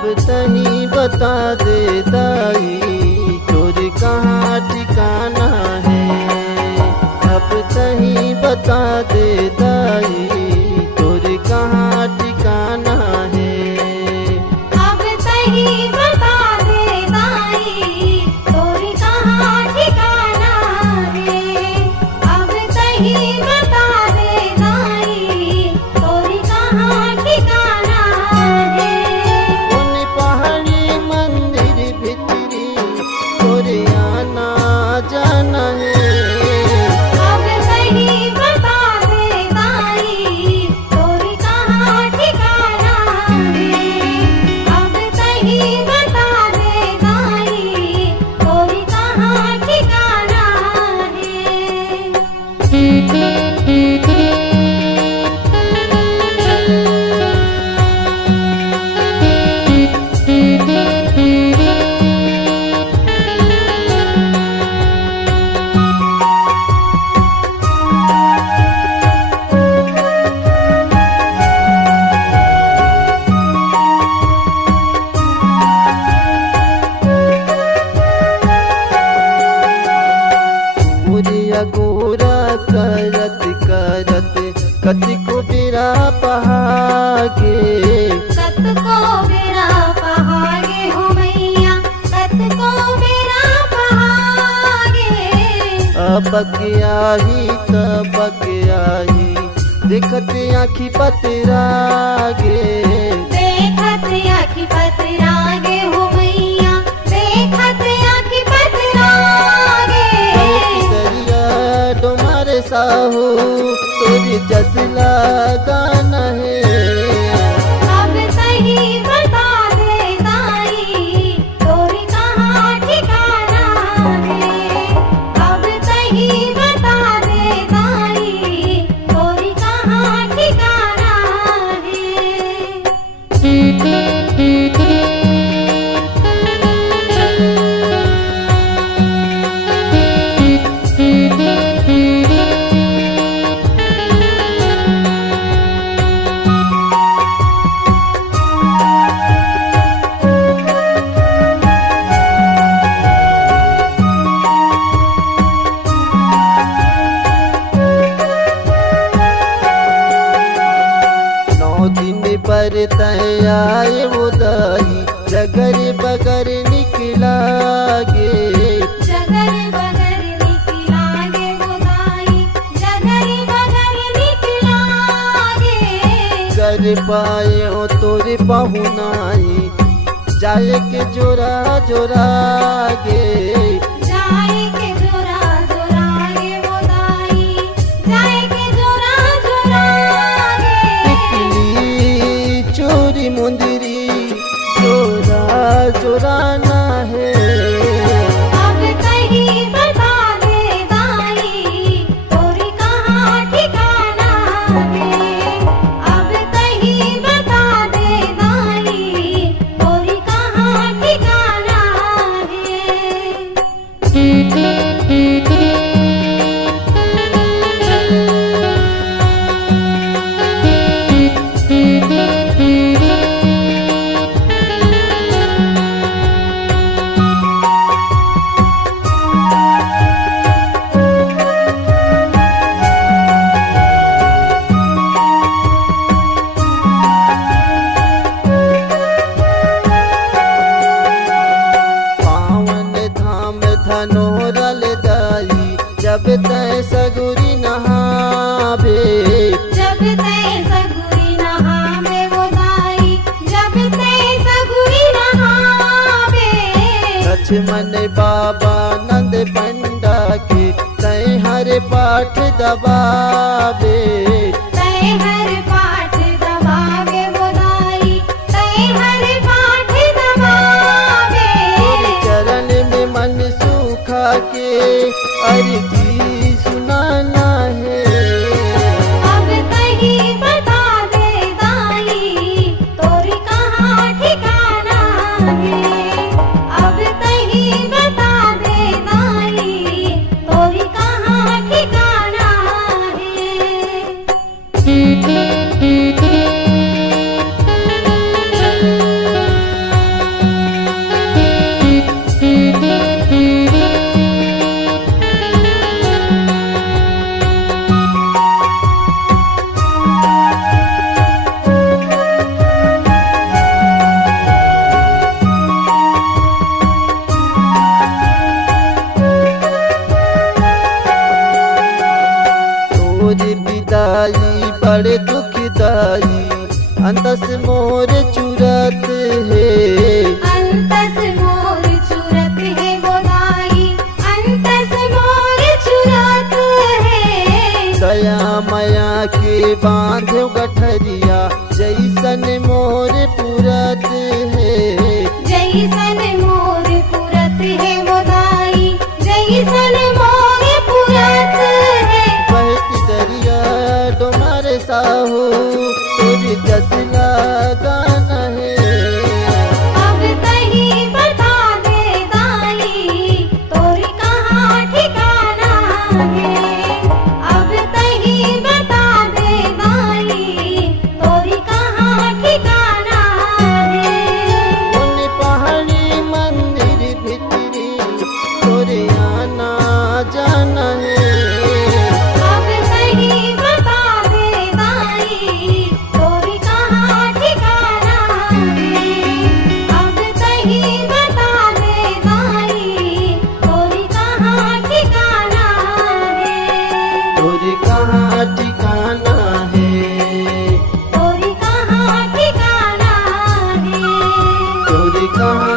अब तही बता दे दाई तोर कहाँ ठिकाना है। अब तही बता दे दाई तोर कहाँ ठिकाना है। अब तही बता दे दाई तोर कहाँ ठिकाना है। अब तही बता दे दाई तोर कहाँ ठिकाना है। उन पहाड़ी मंदिर भितरी तोरे आना जाना है। अब तही बता दे दाई तोर कहाँ ठिकाना है। अब तही बता दे दाई तोर कहाँ ठिकाना गोरिया गोरा करत करत कति को बेरा पहागे। सत को बेरा पहागे हो मैया, सत को बेरा पहागे। अब आही तब आही देखत आँखी पतरागे। देखत आँखी पतरागे हो मैया, देखत आँखी पतरागे। दरिया डोमार साहू तोरी जसला गाना है। अब तही बता दे दाई तोर कहाँ ठिकाना है। अब तही बता दे दाई तोर कहाँ ठिकाना नौ दिन पर तय आए उदाई जगर बगर निकलागे। जगर बगर निकलागे हो दाई, जगर बगर निकलागे। कर पाए ओ तोरे पहुनाई जाए के जोरा जोरागे। जाए के जोरा जोरागे हो दाई, जाए के जोरा जोरागे। टिकली चोरी मुंदरी जोरा जोराना है। अब तही बता दे दाई तोर कहाँ ठिकाना है। अब तही बता दे दाई तोर कहाँ ठिकाना है। पावन धाम धनोरल दाई जब तय सगुरी नहावे। जब तय सगुरी नहावे वो दाई, जब तय सगुरी नहावे। लक्ष्मण बाबा नंद पंडा के तय हर पाठ दबावे। तय हर पाठ दबावे वो दाई, तय हर पाठ दबावे। चरण में मन सूखा के अर्जी सुनाना है। अब तही बता दे दाई तोर कहाँ ठिकाना है। अब तही बता दे दाई तोर कहाँ ठिकाना है। बड़े दुखदाई अंतस मोर चुरत है। अंतस मोर चुरत है गोदाई, अंतस मोर चुरत है। दया माया के बांधो गठरिया जैसन मोर पुरत है। जैसन मोर पुरत है गोदाई, जैसन मोर पुरत है। बहती दरिया डोमर साहू तेरी जसला गाना है। अब तही बता दे दाई तोरी कहाँ ठिकाना है। अब तही बता दे दाई तोरी कहाँ ठिकाना है। उन पहाड़ी मंदिर भितरी तोरे आना जाना है। अब तही बता दे दाई तोरी कहाँ ठिकाना है। अब तही बता दे दाई तोरी कहाँ ठिकाना है। तोरे कहाँ ठिकाना है। तोरी कहाँ ठिकाना है। तोरे कहाँ